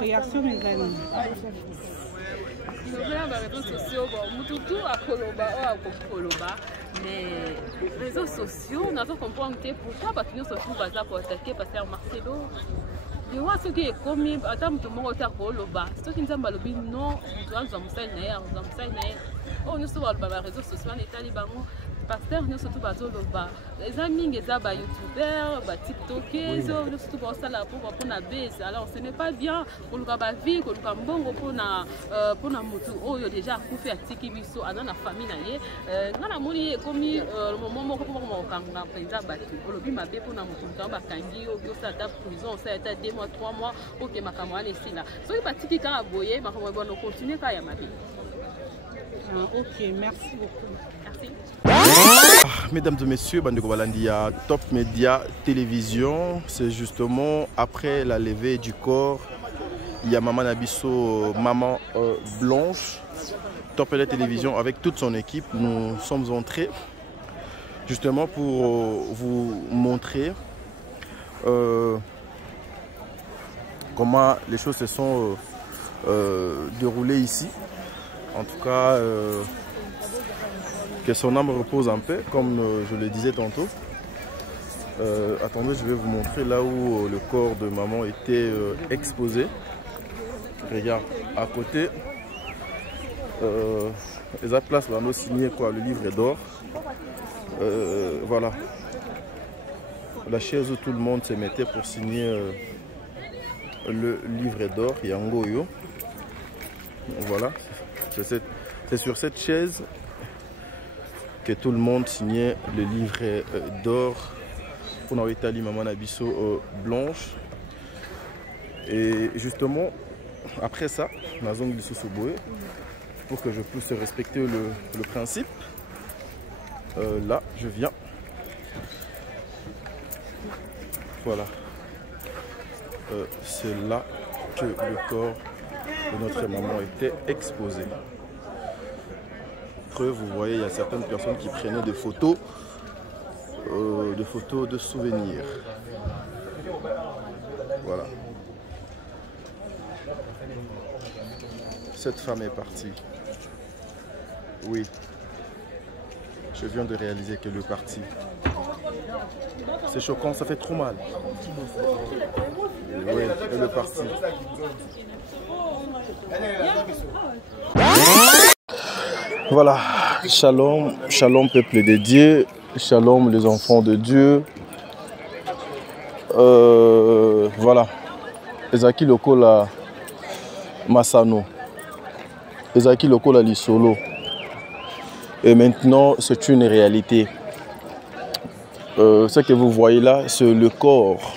réaction des amis. Réseaux sociaux, tout à Koloba, mais réseaux sociaux, nous avons compris pourquoi parce que nous sommes tous basés pour attaquer Pasteur Marcelo. Je vois ce qui est commis, attends, tout le monde est à Koloba. Ce qui nous a malobé, non, nous avons nous sommes sur les réseaux sociaux, Pasteur, nous sommes tous basés les amis, les youtubeurs, les tiktokers, nous sommes tous basés pour la baisse. Alors ce n'est pas bien pour le vie, pour le bon, pour la moto. Oh, déjà, pour faire tiki biso, à la famille, dans la monnaie, comme le moment où on a pris ça, pour le m'a pour la moto, dans la candy, au ça t'a prison, ça a été 2 mois, 3 mois, pour que ma camarade est là. So, il y a des tiki qui ont aboyé, ma camarade va continuer quand il y a ma vie. Ok, merci beaucoup. Merci. Mesdames et messieurs, Bandeko Balandia, Top Média Télévision, c'est justement après la levée du corps. Il y a Maman Nabisso, Maman Blanche, Top Média Télévision avec toute son équipe. Nous sommes entrés justement pour vous montrer comment les choses se sont déroulées ici. En tout cas, que son âme repose en paix, comme je le disais tantôt. Attendez, je vais vous montrer là où le corps de maman était exposé. Regarde, à côté, les autres places là, nous signé quoi, le livre d'or. Voilà. La chaise où tout le monde se mettait pour signer le livre d'or, Yangoyo. Voilà. C'est sur cette chaise que tout le monde signait le livret d'or pour notre Italie Maman Nabisso Blanche. Et justement, après ça, pour que je puisse respecter le principe, là, je viens. Voilà. C'est là que le corps de notre maman était exposé. Vous voyez, il y a certaines personnes qui prenaient des photos de souvenirs. Voilà. Cette femme est partie. Oui. Je viens de réaliser qu'elle est partie. C'est choquant, ça fait trop mal. Oui, elle est partie. Voilà, shalom, shalom peuple de Dieu, shalom les enfants de Dieu. Voilà, Ezaki Lokola Masano, Ezaki Lokola Lisolo. Et maintenant, c'est une réalité. Ce que vous voyez là, c'est le corps.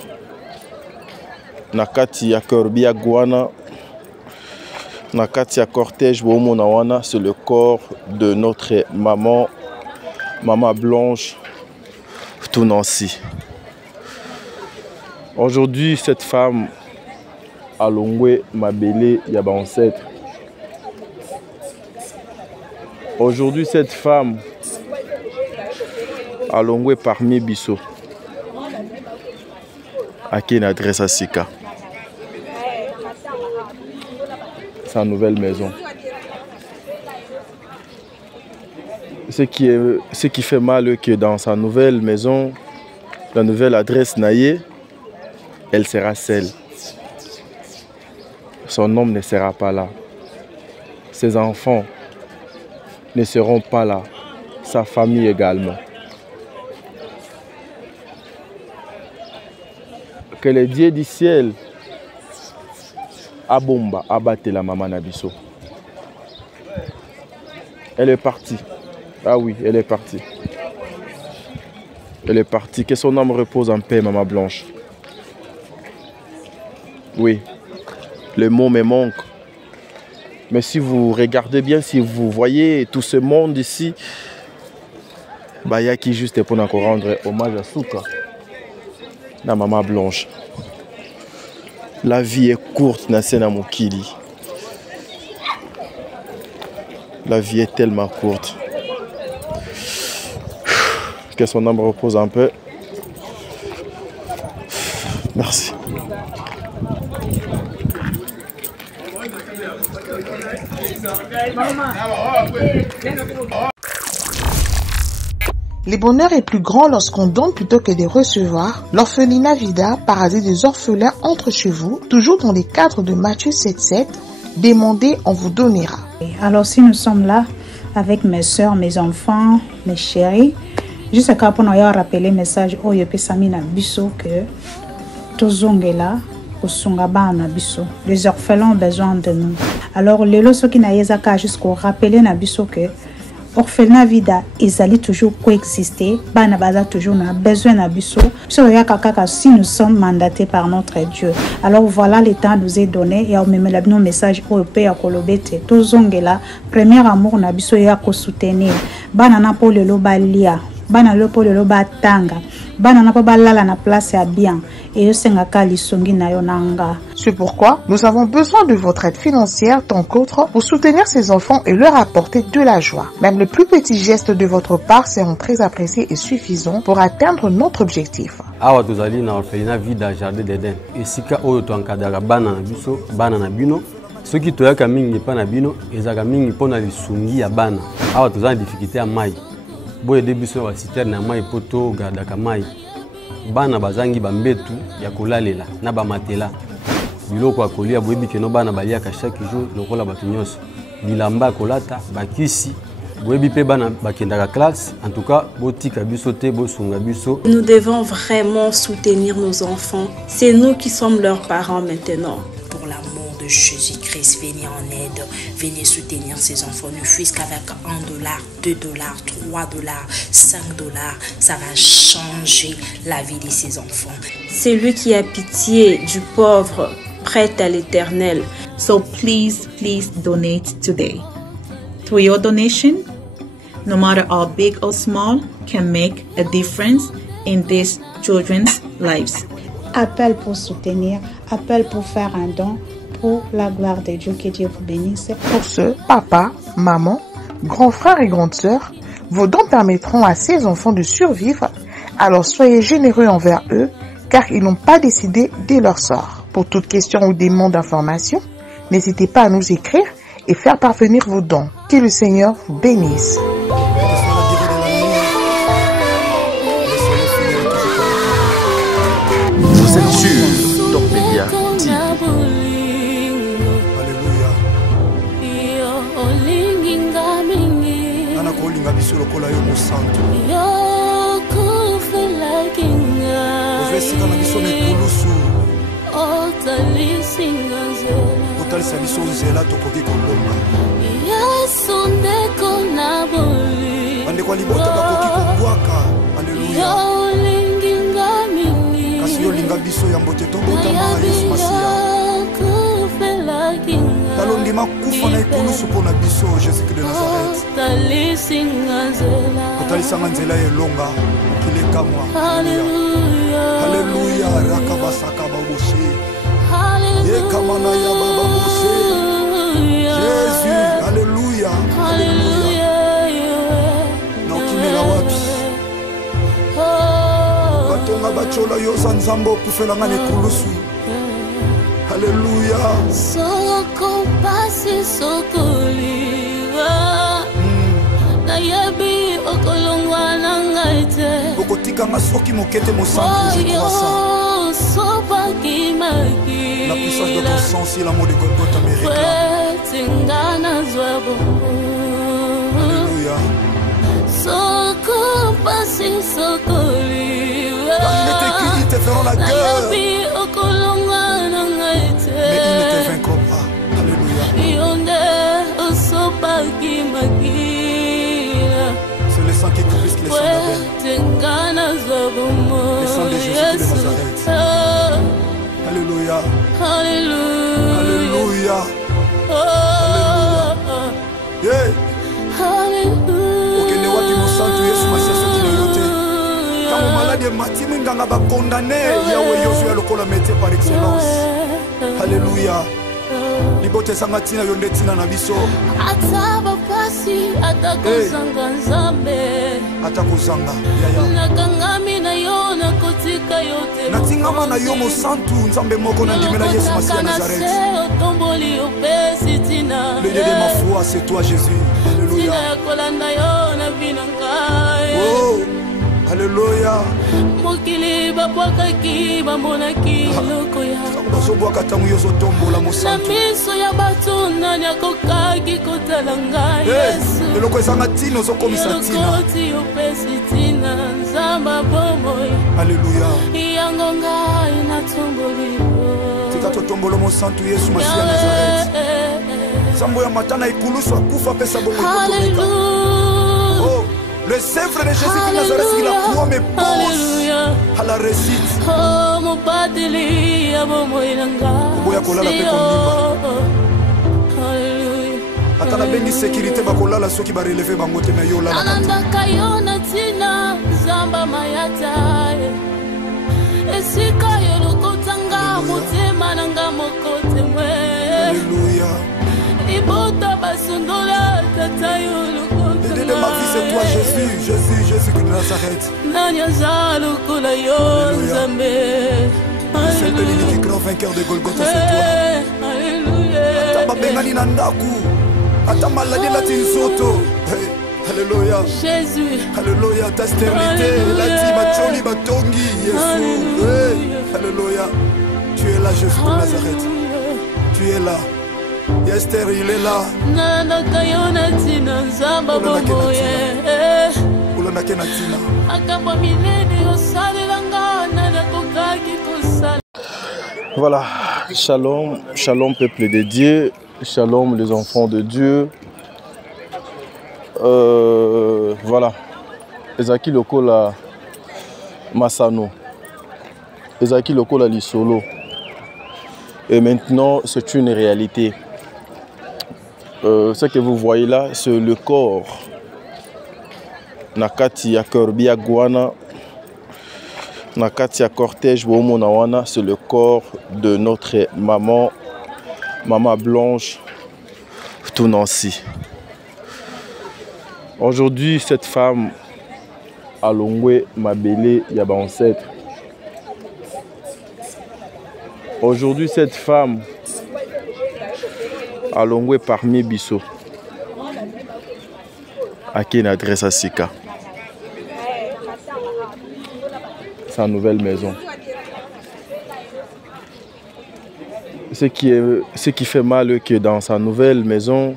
Nakati ya Korbia Guana. Nakatia cortège Womonawana, c'est le corps de notre maman, Maman Blanche Tounansi. Aujourd'hui, cette femme a Longwe Mabele Yaba ancêtre. Aujourd'hui, cette femme a Longwe parmi Bisso. À qui une adresse à Sika. Sa nouvelle maison. Ce qui fait mal que dans sa nouvelle maison, la nouvelle adresse Naye, elle sera seule. Son homme ne sera pas là. Ses enfants ne seront pas là. Sa famille également. Que les dieux du ciel Abomba, abatte la maman Nabisso. Elle est partie. Ah oui, elle est partie. Elle est partie. Que son âme repose en paix, Maman Blanche. Oui, le mot me manque. Mais si vous regardez bien, si vous voyez tout ce monde ici, il y a qui juste pour encore rendre hommage à Souka, la Maman Blanche. La vie est courte, Nasena Mokili. La vie est tellement courte. Que son âme repose un peu. Merci. Le bonheur est plus grand lorsqu'on donne plutôt que de recevoir. L'orphelinat Vida, paradis des orphelins, entre chez vous, toujours dans les cadres de Matthieu 7,7. Demandez, on vous donnera. Alors si nous sommes là avec mes soeurs, mes enfants, mes chéris, juste pour nous rappeler le message où il peut s'amener biso que tous là les orphelins ont besoin de nous. Alors les lois qui n'a jusqu'au rappeler na biso que orphelinat Vida ils allaient toujours coexister, bana baza toujours na besoin na biso si nous sommes mandatés par notre Dieu. Alors voilà, le temps nous est donné et on met le message au père kolobete tozongela premier amour na biso ya ko soutenir bana na po le lobalia bana le po le lobatanga bana na po balala na place ya bien et sengaka lisongi na yo nanga. C'est pourquoi nous avons besoin de votre aide financière tant qu'autre pour soutenir ces enfants et leur apporter de la joie. Même le plus petit geste de votre part seront très appréciés et suffisants pour atteindre notre objectif. Awa tozali na orphelinat Vida Jardin d'Eden. Esika oyo to encadrera bana na biso, bana na bino. Soki toyaka mingi pa na bino, ezaka mingi pona lisungi ya bana. Awa tozali na difficulté ya mai. Boye de biso ba citerne na mai poto gardaka mai. Bana bazangi bambetu ya kolalela na bamatela biloko akolia boyebi keno bana baliaka chaque jour lokola bato nyonso bilamba kolata bakisi boyebi pe bana bakendaka classe. En tout cas botika biso te bosunga biso. Nous devons vraiment soutenir nos enfants. C'est nous qui sommes leurs parents maintenant. Pour l'amour de Jésus-Christ, venez en aide, venez soutenir ces enfants, ne fût-ce qu'avec $1, $2, $3, $5, ça va changer la vie de ces enfants. C'est lui qui a pitié du pauvre, prête à l'Éternel. So please donate today. Through your donation, no matter how big or small, can make a difference in these children's lives. Appel pour soutenir, appel pour faire un don pour la gloire de Dieu. Que Dieu vous bénisse. Pour ce, papa, maman, grands frères et grandes sœurs, vos dons permettront à ces enfants de survivre. Alors soyez généreux envers eux, car ils n'ont pas décidé de leur sort. Pour toute question ou demande d'information, n'hésitez pas à nous écrire et faire parvenir vos dons. Que le Seigneur vous bénisse. Vous êtes sûr, Top Média TV. Talondima kufa na ikulusu pona biso Jésus-Christ de Nazareth. Otalisanga nzela elonga kileka mwa. Alléluia, rakabasaka baboshe. Yekamana ya baba boshe. Jésus, alléluia. Alléluia. Na ukimela wapi? Batonga bachola yoza nzambo kufela ngane kulusu. Alléluia. Soko pasi sokoliva. Na yebi okolongwa na ngaite. Bokotika masoki mokete mosantu je crois ça. Sopa kimaki. La puissance de ton sang si l'amour de Golgotha me réclame. Tingana zwabo. Alléluia. Soko pasi sokoliva. Il était écrit, ils te feront la guerre. Na yebi okolongwa na ngaite. Mais ils ne te vaincront pas. Alléluia. C'est le sang qui couvre les sang d'Abel. Le sang de Jésus de Nazareth. Alléluia. Alléluia. Alléluia. Okende wapi mosantu Yesu Masiya soki na yote. Tango malade matimi nganga ba condamné Yahweh Yoshua lokola métier par excellence. Alléluia. Libote sanga tina yonde tina na biso. Ataba pasi atakozanga nzambe. Atakozanga yaya. Nakangami na yo na kotika yote. Natingama na yo mosantu nzambe moko na ndimela Yesu Masiya Nazareth. Otomboli opesi tina grâce et toi Jésus. Alléluia. Oh, alléluia. mokili babwakaki bamonaki eloko ya bazobwaka ntango yo ozotombola mosantu na miso ya bato nani akokaki kotala ngai Yesu eloko ezanga ntina ozokomisa ntina elokoti opesi ntina nzamba bomoi alléluia yango ngai natomboli tika totombola mosantu Yesu masiya Nazareth nzambo ya matana ekulusu akufa pesa bomoi kotomeka oh. Le sèvre de Jésus de Nazareth, il a croix me pose à la réussite. Oh, mon pateli, abomoinanga. Boyakolala pe komimba. Alléluia. Atala bengi sécurité bakolala soki ba relever bango te na yo la. Ananda kayona tina zamba mayata. Esika yo lokotanga motema nanga mokote mwe. Alléluia. Ibota basondola tata yo. De ma vie c'est toi Jésus, Jésus, Jésus de Nazareth. C'est le qui grand vainqueur de Golgotha, c'est toi. Alléluia. Ataba bengani na ndaku. Ata maladie la tinsoto. Alléluia. Jésus. Alléluia, ta stérilité, la timacholi batongi, Jésus. Alléluia. Tu es là Jésus de Nazareth. Tu es là. Esther, il est là. Nana kayona tina nzamba bomoye. Ulona kena tina. Akamba milene osalelanga nana kokaki kosala. Voilà, shalom, shalom peuple de Dieu, shalom les enfants de Dieu. Voilà, Ezaki lokola Masano, Ezaki lokola Lisolo. Et maintenant, c'est une réalité. Ce que vous voyez là, c'est le corps. Nakati ya Korbia Guana, Nakati ya cortège Bomonawana, c'est le corps de notre maman, Maman Blanche Tounansi. Aujourd'hui, cette femme a longwe Mabélé Yaba ancêtre. Aujourd'hui, cette femme a longwe parmi Bisso. À qui une adresse à Sika. Sa nouvelle maison. Ce qui fait mal, que dans sa nouvelle maison,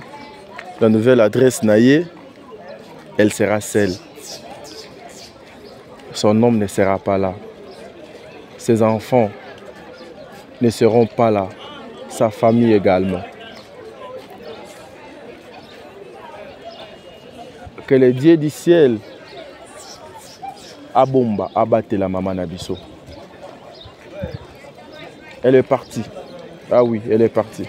la nouvelle adresse Naye, elle sera seule. Son homme ne sera pas là. Ses enfants ne seront pas là. Sa famille également. Que les dieux du ciel abomba, abatte la maman Nabiso. Elle est partie. Ah oui, elle est partie.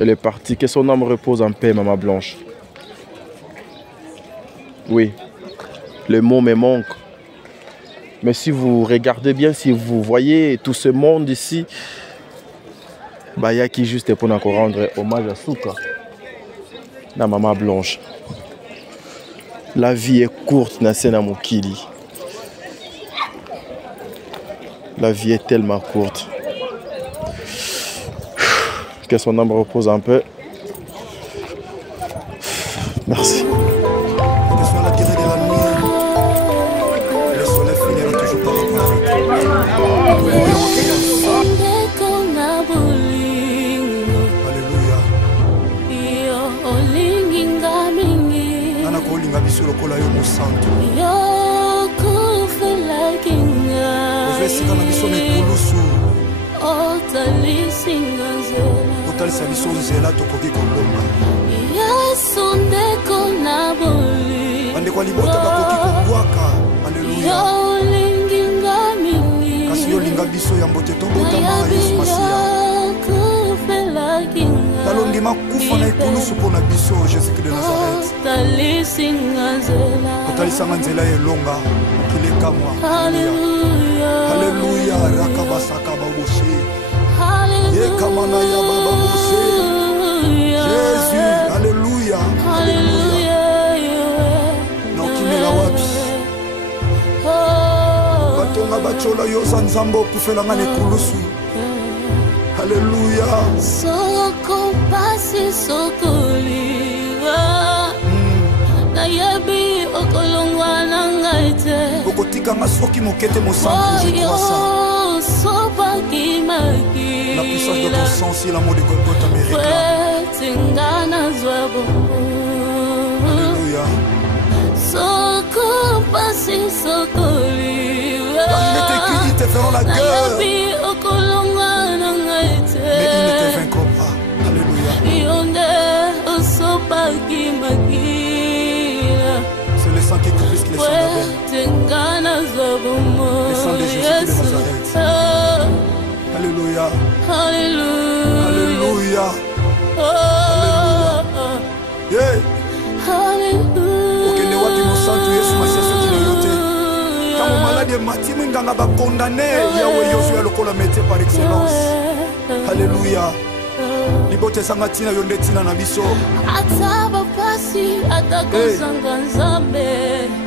Elle est partie. Que son âme repose en paix, Maman Blanche. Oui, le mot me manque. Mais si vous regardez bien, si vous voyez tout ce monde ici, il y a qui juste pour nous rendre hommage à Souka, la Maman Blanche. La vie est courte, Nasena Mokili. La vie est tellement courte. Que son âme repose un peu. Merci. Jésus de Nazareth. Alléluia. Alléluia. Jésus, alléluia. Alléluia. Alléluia. Soko pasi soko liwa. Nayebi okolongwa na ngaite. Okotika masoki mokete mosantu, je crois ça. Sopa ki maki. La puissance de ton sang, si l'amour de Golgotha me réclame. Tingana zwabo. Alléluia. Soko pasi soko liwa. Car il est écrit, ils te feront la guerre. Nayebi okolongwa na ngaite. Mais ils ne te vaincront pas. Alléluia. Yonde osopa ki maki. C'est le sang qui est plus que le sang d'Abel. Le sang de Jésus de Nazareth. Alléluia. Alléluia. Alléluia. Yeah. Okende wapi mosantu Yesu masiaso kino yote. Tango malade matimu nganga ba condamné yawe Yosu ya lokola métier par excellence. Alléluia. Libote sanga tina yonde tina na biso. Ataba pasi atakozanga nzambe.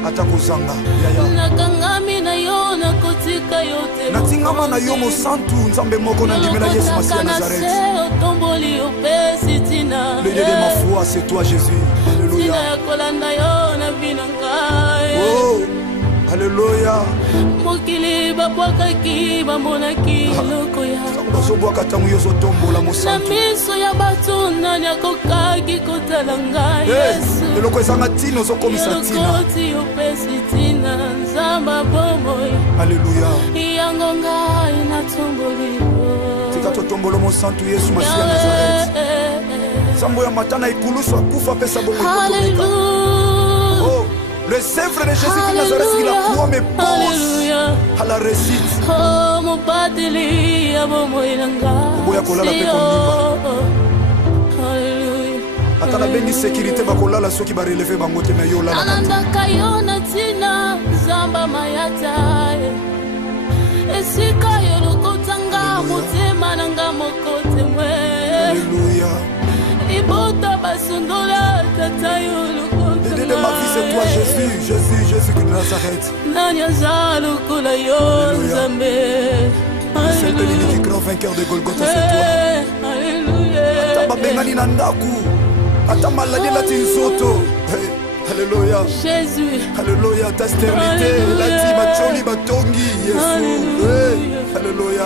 Atakozanga yaya. Nakangami na yo na kotika yote. Natingama na yo mosantu nzambe moko na ndimela Yesu Masiya ya Nazareth. Otomboli opesi tina. Le Dieu de ma foi, c'est toi Jésus. Alléluia. Tina yakolanda yo na binangai. Oh. Alléluia. Mokili babwakaki bamonaki loko ya. Bazobwaka tango yo zotombola Na mosantu. miso ya bato nani akokaki kotala ngai Yesu. Eloko ezanga tina ozokomisa tina. Elokoti opesi tina nzamba bomoi. Alléluia. Yango ngai natomboli yo. Tika totombola mosantu Yesu Masiya ya Nazareth. Sambo ya matana ikulusu akufa pesa bomoi kotomeka. Oh. Le sèvre de Jésus de Nazareth, il a croix me pose à la récite. Oh, mon pateli, abomoinanga. Oboya kolala pe kondimba. Alléluia. Atala bengi sécurité bakolala soki ba relever bango te na yo la. Anandaka yo na tina zamba mayata. Esika yo lokotanga motema nanga mokote mwe. Alléluia. Ibota basundola tata yo lokotanga. De ma vie c'est toi Jésus, Jésus, Jésus de Nazareth. Nanya zalo kula yo nzambe. C'est le l'unique grand vainqueur de Golgotha, c'est toi. Alléluia. Atamba bengani na ndaku. Atamba la de la tinsoto. Alléluia. Jésus. Alléluia, ta stérilité, la tima choli batongi Jésus. Alléluia.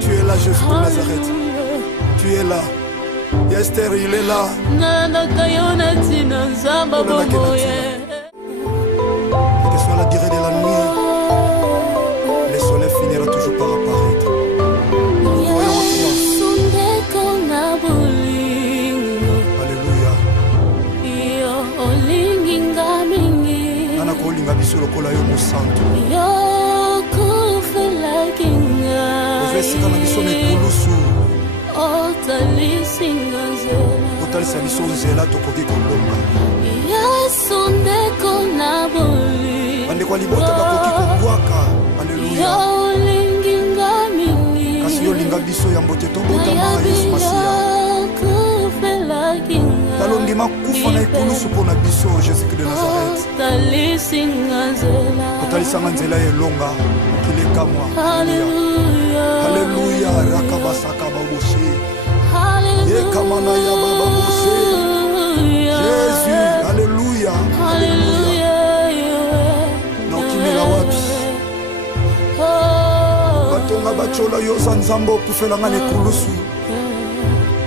Tu es là Jésus de Nazareth. Tu es là. Esther, il est là. Quelle que soit la durée de la nuit, le soleil finira toujours par apparaître. Voyons toi. Alléluia. Nana kolinga biso lokola yo mosantu. Ovesika na biso mikulusu. Otalisa biso nzela tokoki kolonga. Bandeko ya libota bakoki kobwaka. Alléluia. Kasi yo linga biso ya mbote tobotama Yesu Masiya. Talondima kufa na ikulusu mpo na biso Jésus de Nazareth. Otalisanga nzela elonga mokili ekamwa. Alléluia. Rakabasaka baboshe. Yekamana ya baba boshe. Jésus. Alléluia. Alléluia. Na okimela wapi? Batonga bachola yo za nzambe okufelanga na ekulusu.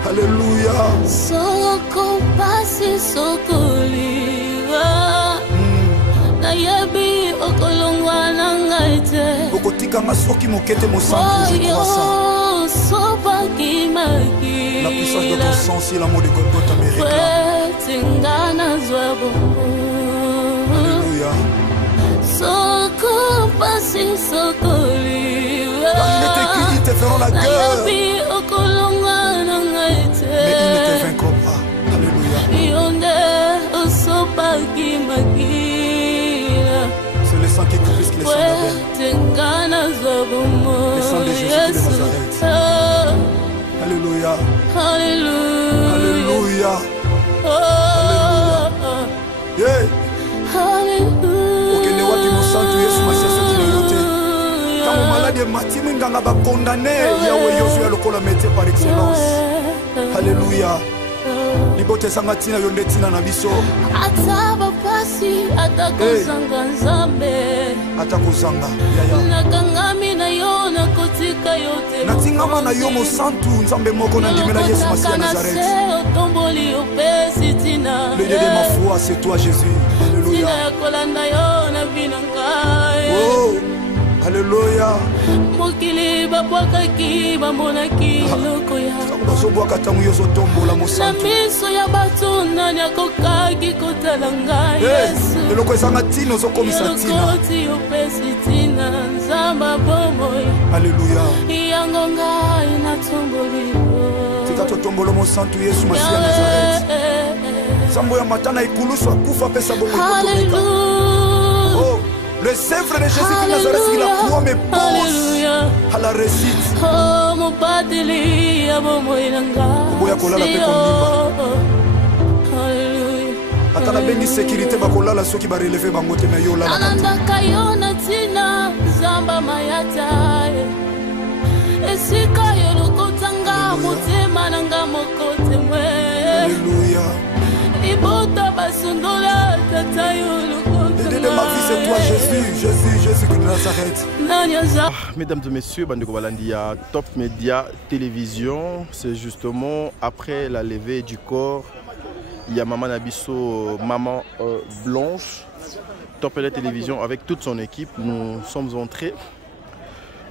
Alléluia. Soko pasi soko liwa. Nayebi okolongwa na ngaite. Okotikanga soki mokete mosantu, je crois ça. La puissance de ton sang, si l'amour de Golgotha me réclame. Alléluia. Car il est écrit, ils te feront la guerre. Mais ils ne te vaincront pas. Alléluia. C'est le sang qui coule plus que le sang d'Abel. Le sang de Jésus de Nazareth. Alléluia. Alléluia. Alléluia. Yeah. Okende wapi mosantu Yesu Masiya soki na yote. Tango malade malade matimi nganga ba condamné yawe yozo ya lokola métier par excellence. Alléluia. Libote sanga tina yonde tina na biso. Ataba pasi atakozanga nzambe. Atakozanga yaya. Nakangami na yo na kotika yote. Natingama na yo mo santu nzambe moko na ndimela Yesu Masiya de Nazareth. Otomboli opesi tina. Le Dieu de ma foi, c'est toi Jésus. Alléluia. Tina kolanda yo na binangai. Oh. Alléluia. Mokili babwakaki bamonaki loko ya. Bazobwaka tangu yo zotombola mo santu. Na miso ya bato nani akokaki kotala ngai Yesu. Eloko ezanga tina zokomisa tina. Lokoti opesi tina nzamba bomoi. Alléluia. Yango ngai natomboli yo. Tika totombolo mo santu Yesu Masiya de Nazareth. Sambo ya matana ikulusu akufa pesa bongo ikotomeka. Oh. Le Sèvre de Jésus de Nazareth, il a croix me pose à la réussite. Oh, mon pateli, abo moinanga. Boya kolala pe kondimba. Alléluia. Atana bengi sécurité ba kolala soki ba relever bango te na yo la. Ananda kayona tina zamba mayata. Esika yo lokotanga motema nanga mokote mwe. Alléluia. Ibota basundola tata yo lokotanga. De ma vie, c'est toi Jésus de Nazareth. Mesdames et messieurs, Bandeko Balandia, Top Média Télévision, c'est justement après la levée du corps. Il y a Maman Nabiso, Maman Blanche, Top Média Télévision avec toute son équipe. Nous sommes entrés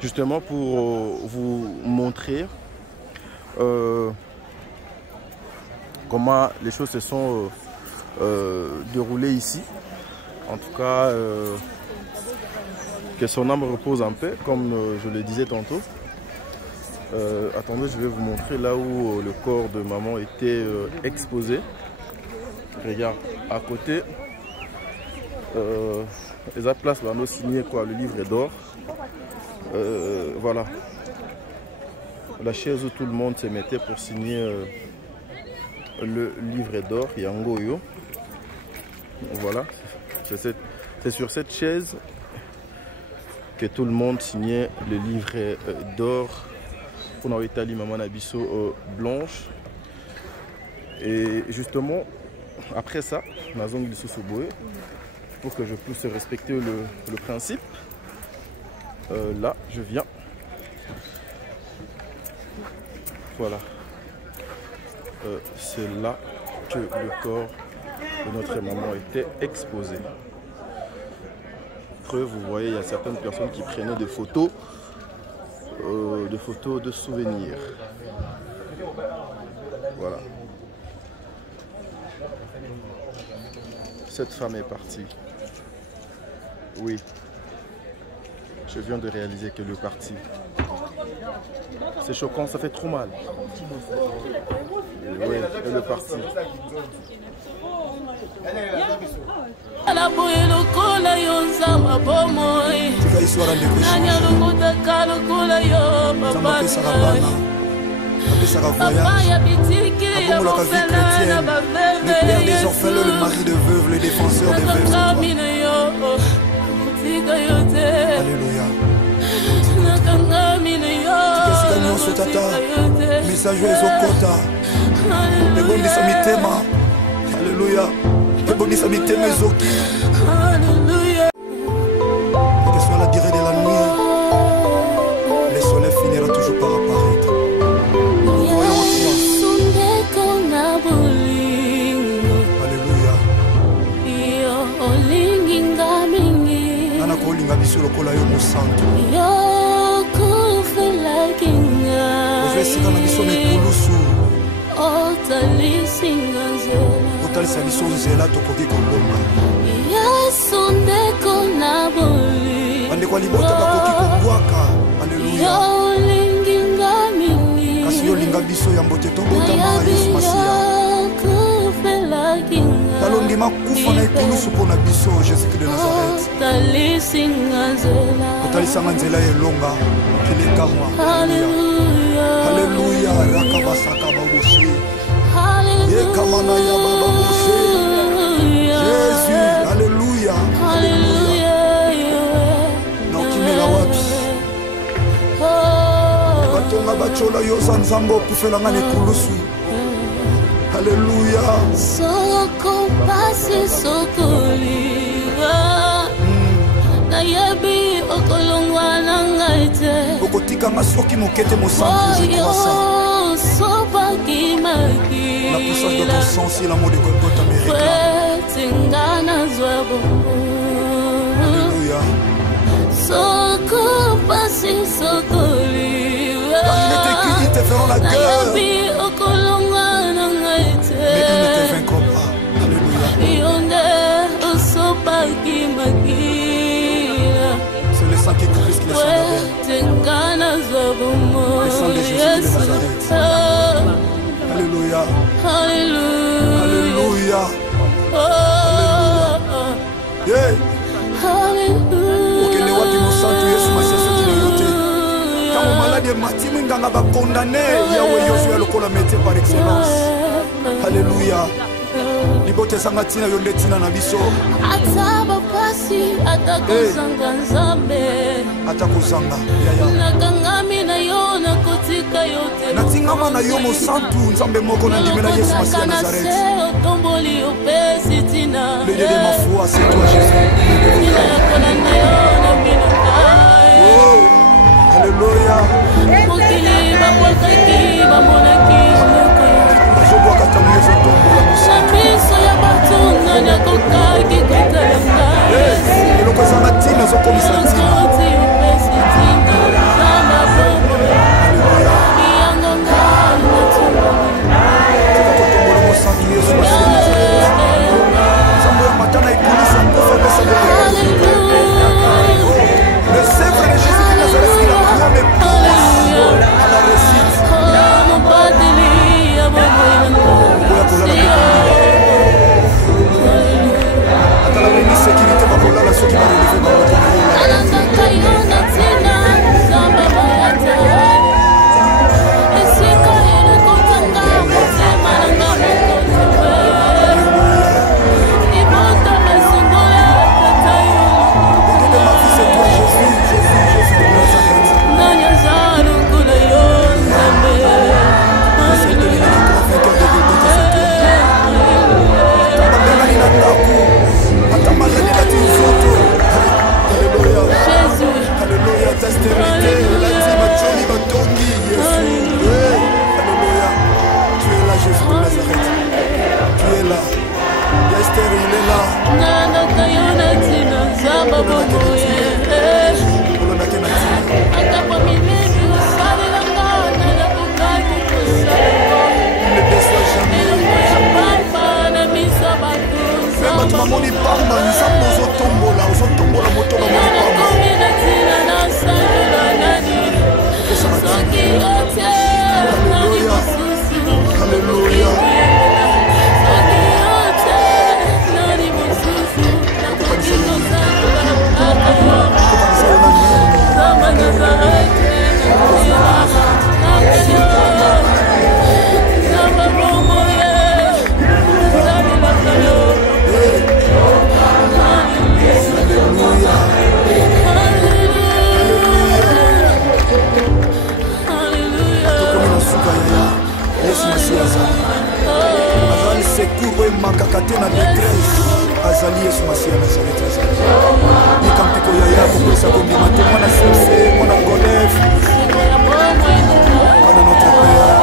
justement pour vous montrer comment les choses se sont déroulées ici. En tout cas, que son âme repose en paix, comme je le disais tantôt. Attendez, je vais vous montrer là où le corps de maman était exposé. Regarde, à côté, les places là, nous signé quoi, le livre d'or. Voilà. La chaise où tout le monde se mettait pour signer le livre d'or, Yangoyo. Voilà. C'est sur cette chaise que tout le monde signait le livret d'or pour notre Italie Maman Nabiso Blanche. Et justement, après ça, pour que je puisse respecter le principe, là, je viens. Voilà. C'est là que le corps de notre maman était exposé. Preuve, vous voyez, il y a certaines personnes qui prenaient des photos de souvenirs. Voilà. Cette femme est partie. Oui. Je viens de réaliser qu'elle est partie. C'est choquant, ça fait trop mal. Oui, elle est partie. Le père des orphelins, le mari de veuve, le défenseur des veuves. Alléluia. Message ezokota. Ebondisa mitema. Alléluia. Ebondisa mitema ezoki. Alléluia. Quelle que soit la durée de la nuit, le soleil finira toujours par apparaître. Voyons toi. Alléluia. Nana kolinga biso lokola yo mosantu. Sika na biso mikulusu otalisa biso nzela tokoki kolonga bandeko ya libota bakoki kobwaka. Alleluya. Kasi yo linga biso ya mbote tobotama Yesu Masiya talondima kufa na ekulusu mpo na biso Jésus de Nazareth otalisanga nzela elonga okelekamwa. Alléluia, rakabasaka baboshi. Yekamana ya baboshi. Jésus, alléluia, alléluia. Na ukimela wapi? bachola yoza nzambe okufelanga nekulusu. Alléluia. Soko pasi sokoliwa. Nayebi okolongwa nangaite. Okotika ngasoki mokete mosantu je crois. Sopa kimaki. La puissance de ton sang, c'est l'amour de Golgotha me réclame. Alléluia. Soko pasi sokoliwa. Car il est écrit, ils te feront la guerre. Nayebi okolongwa nangaite. Mais ils ne te vaincront pas. Alléluia. C'est le sang qui est plus que le sang d'Abel. Le sang de Jésus de Nazareth. Alléluia. Alléluia. Alléluia. Yeah. Okende wapi mosantu Yesu masiaso kino yote. Tango malade matimi nganga ba condamné yawe yosu ya lokola métier par excellence. Alléluia. Libote sanga tina yonde tina na biso. Ataba pasi atakozanga nzambe. Atakozanga. Yaya. Nakangami na yo na kotika yote. Natingama na yo mosantu nzambe moko na ndimela Yesu masiya Nazareth. Otomboli opesi tina. Le Dieu de ma foi, c'est toi Jésus. Oh, alléluia. Mokili bakwakaki bamonaki azobwaka ntango ezotombola miso ya bato nani akokaki kotalanga eloko ezanga ntina ezokomisa ntina opesi ntina zamba zomo yango ngai totombola mosantu Yesu masiya nzambe ya matana ekulisa nkofa epesa le sèvre de Jésus de Nazareth il a pris mes pouces à la réussite. Atala beni sécurité bakolala soki barelevé bango mamoni pamba nzambe ozotombola moto Alléluia. Azali secours emakaka te na détresse azali Yesu masiya Nazareth likampiko yaya kokwesa kondima te mwana sefe mwana golef mwana notre père